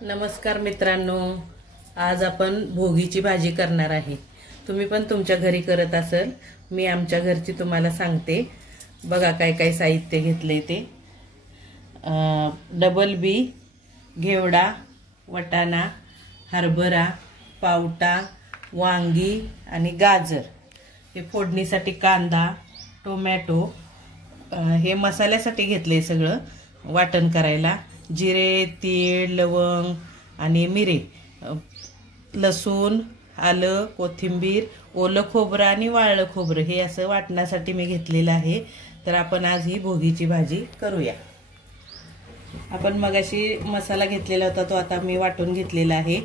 नमस्कार मित्रांनो, आज आपण भोगीची भाजी करणार आहे। तुम्ही पण तुमच्या घरी करत असाल। मी आमच्या घरची तुम्हाला सांगते। बघा काय काय साहित्य घेतले ते। डबल बी, घेवडा, वटाणा, हरभरा, पावटा, वांगी आणि गाजर। हे फोडणीसाठी कांदा, टोमॅटो, हे मसाल्यासाठी घेतले सगळं वाटण करायला। जिरे, तीळ, लवंग आणि मिरे, लसूण, आलं, कोथिंबीर, ओलं खोबरं आणि वाळलं खोबरं हे असं वाटण्यासाठी मी घेतलेलं आहे। तर आपण आज ही भोगीची भाजी करूया। आपण मगाशी मसाला घेतलेला होता तो आता मी वाटून घेतलेला आहे।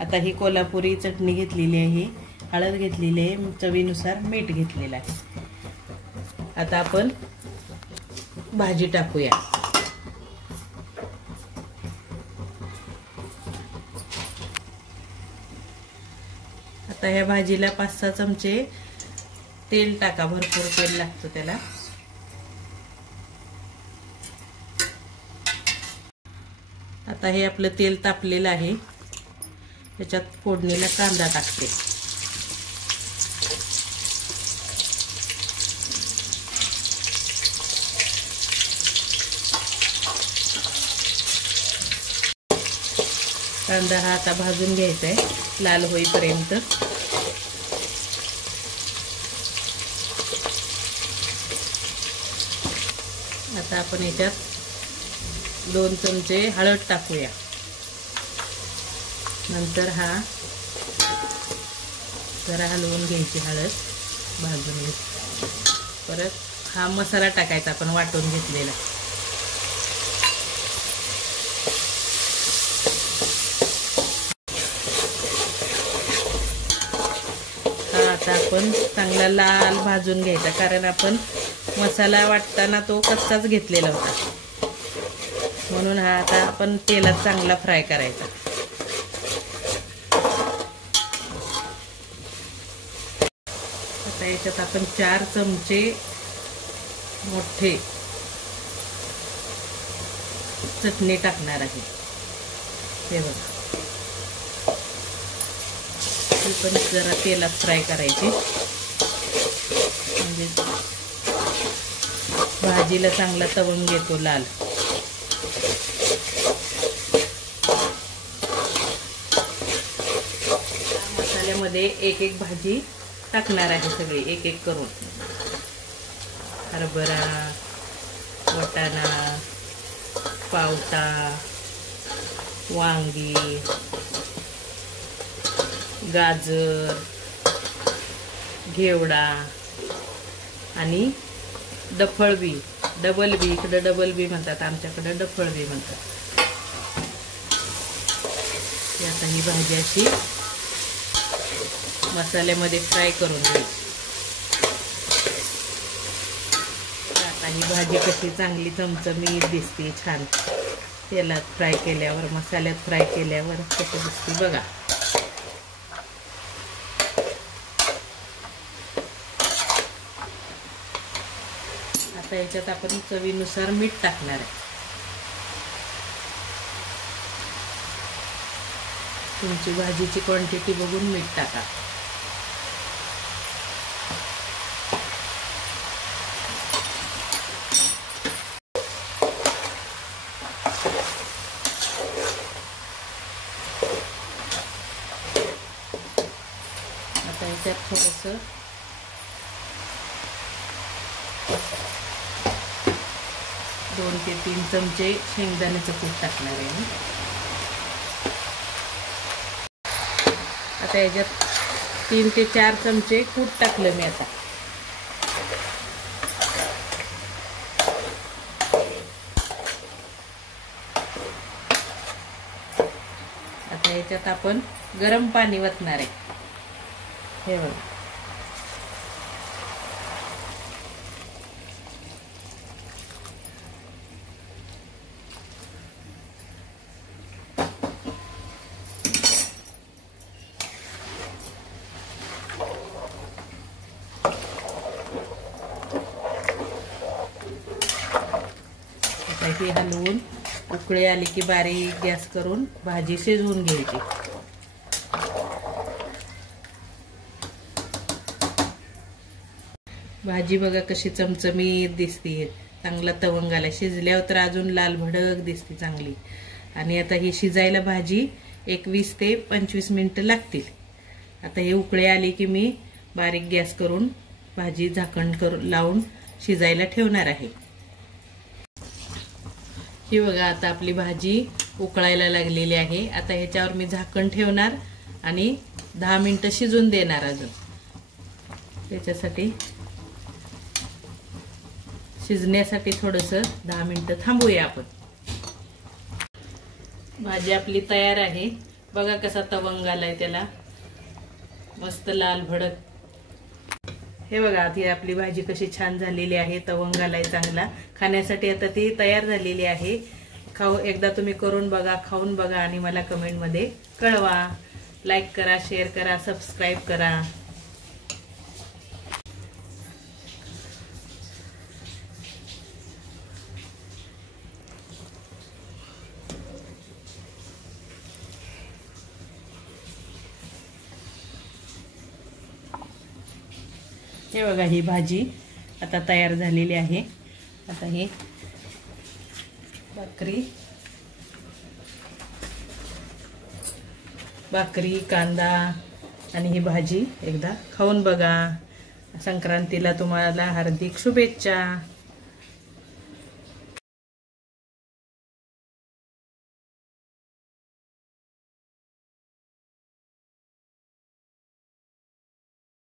आता ही कोल्हापुरी चटणी घेतलेली आहे, हळद घेतलेली आहे, चवीनुसार मीठ घेतलेलं आहे। आता आपण भाजी टाकूया। आता ह्या भाजीला 5-6 चमचे तेल टाका, भरपूर तेल लागतं त्याला। आता हे आपलं तेल तापलेलं आहे, त्याच्यात फोडणीला कांदा टाकते। कांदा हा आता भाजून घ्यायचा आहे लाल होईपर्यंत। आता आपण याच्यात 2 चमचे हळद टाकूया। नंतर हा जरा हलवून घ्यायची हळद, भाजून घ्यायची। परत हा मसाला टाकायचा आपण वाटून घेतलेला। आता आपण चांगला लाल भाजून घ्यायचा, कारण आपण मसाला वाटताना तो कच्चाच घेतलेला होता, म्हणून हा आता आपण तेलात चांगला फ्राय करायचा। आता याच्यात आपण 4 चमचे मोठे चटणी टाकणार आहे। हे बघा, ही पण जरा तेलात फ्राय करायची, म्हणजे भाजीला चांगला तवंग येतो लाल। मसाल्यामध्ये एक भाजी टाकणार आहे, सगळी एक करून। हरभरा, वटाणा, पावटा, वांगी, गाजर, घेवडा आणि डफळबी, डबल बी, इकडे डबल बी म्हणतात, आमच्याकडे डफळ बी म्हणतात। आता ही भाजी अशी मसाल्यामध्ये फ्राय करून घ्यायची। आता ही भाजी कशी चांगली चमचमीत दिसते, छान तेलात फ्राय केल्यावर, मसाल्यात फ्राय केल्यावर कशी दिसते बघा। आता याच्यात आपण चवीनुसार मीठ टाकणार आहे। तुमची भाजीची क्वांटिटी बघून मीठ टाका। आता याच्यात थोडंसं 2 ते 3 चमचे शेंगदाण्याचं कूट टाकणार आहे मी। आता याच्यात 3 ते 4 चमचे कूट टाकलं मी आता। आता याच्यात आपण गरम पाणी ओतणार आहे, हे बघा। हे हलवून उकळी आली की बारीक गॅस करून भाजी शिजवून घ्यायची। भाजी बघा कशी चमचमीत दिसते, चांगला तवंग आला। शिजल्यावर तर अजून लाल भडक दिसते चांगली। आणि आता ही शिजायला भाजी 21 ते 25 मिनिटं लागतील। आता हे उकळी आली की मी बारीक गॅस करून भाजी झाकण लावून शिजायला ठेवणार आहे। ही बघा आता आपली भाजी उकळायला लागलेली आहे। आता ह्याच्यावर मी झाकण ठेवणार आणि 10 मिनिटं शिजून देणार। अजून त्याच्यासाठी शिजण्यासाठी थोडंसं 10 मिनिटं थांबूया आपण। भाजी आपली तयार आहे, बघा कसा तवंग आलाय त्याला, मस्त लाल भडक। हे बघा आधी आपली भाजी कशी छान झालेली आहे, तवंग आलाय चांगला। खाण्यासाठी आता ती तयार झालेली आहे। एकदा तुम्ही करून बघा, खाऊन बघा आणि मला कमेंट मध्ये कळवा। लाईक करा, शेअर करा, सबस्क्राईब करा। हे बघा ही भाजी आता तयार झालेली आहे। आता ही भाकरी कांदा आणि ही भाजी एकदा खाऊन बघा। संक्रांतीला तुम्हाला हार्दिक शुभेच्छा।